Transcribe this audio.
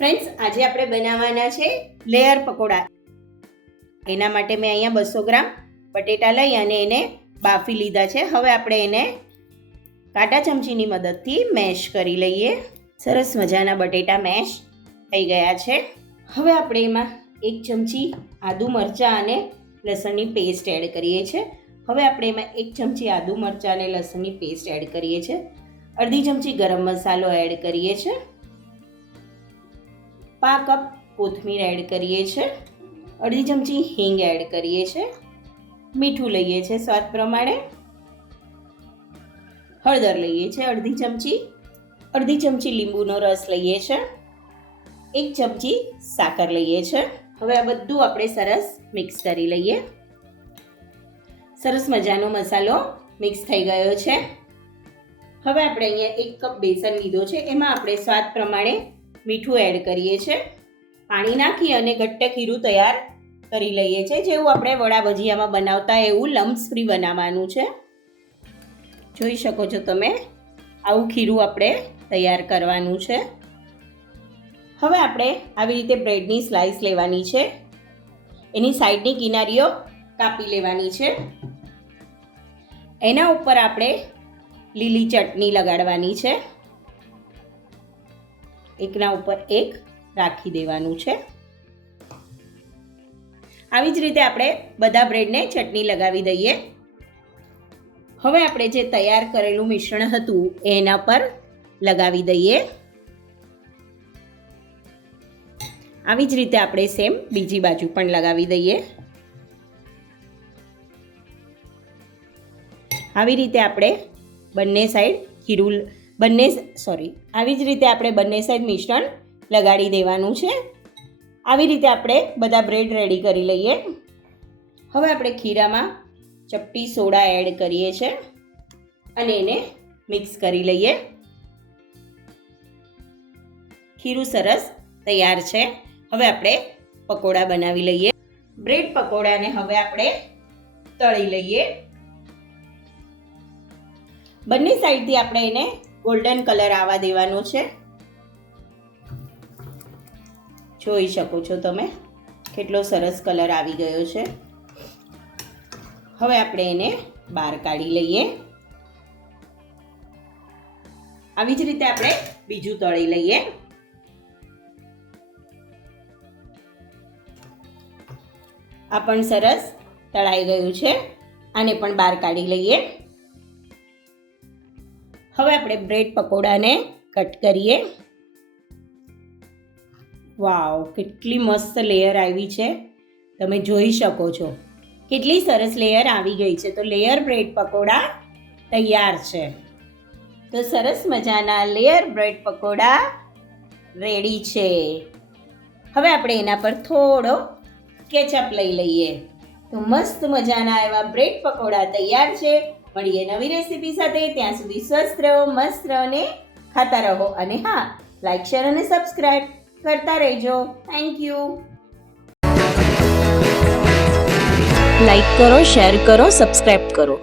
Friends, આજે આપણે બનાવવાના છે લેયર પકોડા. એના માટે મેં અહીંયા બસો ગ્રામ બટેટા લઈ અને એને બાફી લીધા છે. હવે આપણે એને કાંટા ચમચીની મદદથી મેશ કરી લઈએ. સરસ મજાના બટેટા મેશ થઈ ગયા છે. હવે આપણે એમાં એક ચમચી આદુ મરચાં અને લસણની પેસ્ટ એડ કરીએ છીએ. હવે આપણે એમાં એક ચમચી આદુ મરચાં અને લસણની પેસ્ટ એડ કરીએ છીએ. અડધી ચમચી ગરમ મસાલો એડ કરીએ છીએ. પા કપ કોથમીર એડ કરીએ છીએ અડધી ચમચી હિંગ એડ કરીએ છીએ મીઠું લઈએ છીએ સ્વાદ પ્રમાણે. હળદર લઈએ છીએ અડધી ચમચી. અડધી ચમચી લીંબુનો રસ લઈએ છીએ એક ચમચી સાકર લઈએ છીએ હવે આ બધું આપણે સરસ મિક્સ કરી લઈએ. સરસ મજાનો મસાલો મિક્સ થઈ ગયો છે. હવે આપણે અહીંયા એક કપ બેસન લીધો છે. એમાં આપણે સ્વાદ પ્રમાણે મીઠું એડ કરીએ છીએ પાણી નાખી અને ઘટ્ટ ખીરું તૈયાર કરી લઈએ છીએ જેવું આપણે વડા ભજીયામાં બનાવતા એવું લમ્સ ફ્રી બનાવવાનું છે. જોઈ શકો છો તમે, આવું ખીરું આપણે તૈયાર કરવાનું છે. હવે આપણે આવી રીતે બ્રેડની સ્લાઇસ લેવાની છે. એની સાઈડની કિનારીઓ કાપી લેવાની છે. એના ઉપર આપણે લીલી ચટણી લગાડવાની છે. એકના ઉપર એક રાખી દેવાનું છે. આવી જ રીતે આપણે બધા બ્રેડને ચટણી લગાવી દઈએ. હવે આપણે જે તૈયાર કરેલું મિશ્રણ હતું એના પર લગાવી દઈએ. આવી જ રીતે આપણે સેમ બીજી બાજુ પણ લગાવી દઈએ. આવી રીતે આપણે બંને સાઈડ ખીરું બંને સોરી આવી જ રીતે આપણે બંને સાઈડ મિશ્રણ લગાડી દેવાનું છે. આવી રીતે આપણે બધા બ્રેડ રેડી કરી લઈએ. હવે આપણે ખીરામાં ચપટી સોડા એડ કરીએ છીએ અને એને મિક્સ કરી લઈએ. ખીરું સરસ તૈયાર છે. હવે આપણે પકોડા બનાવી લઈએ. બ્રેડ પકોડાને હવે આપણે તળી લઈએ. બંને સાઈડથી આપણે એને ગોલ્ડન કલર આવવા દેવાનો છે. જોઈ શકો છો તમે કેટલો સરસ કલર આવી ગયો છે. હવે આપણે એને બહાર કાઢી લઈએ. આવી જ રીતે આપણે બીજું તળી લઈએ. આ પણ સરસ તળાઈ ગયું છે. આને પણ બહાર કાઢી લઈએ. હવે આપણે બ્રેડ પકોડાને કટ કરીએ. વાવ, કેટલી મસ્ત લેયર આવી છે. તમે જોઈ શકો છો. કેટલી સરસ લેયર આવી ગઈ છે. તો લેયર બ્રેડ પકોડા તૈયાર છે. તો સરસ મજાના લેયર બ્રેડ પકોડા રેડી છે. હવે આપણે એના પર થોડો કેચઅપ લઈ લઈએ. તો મસ્ત મજાના એવા બ્રેડ પકોડા તૈયાર છે. મળીએ નવી રેસીપી સાથે. ત્યાં સુધી સ્વસ્થ રહો, મસ્ત રહો અને ખાતા રહો. અને હા લાઈક શેર અને સબસ્ક્રાઈબ કરતા રહેજો. થેન્ક યુ લાઈક કરો શેર કરો સબસ્ક્રાઈબ કરો.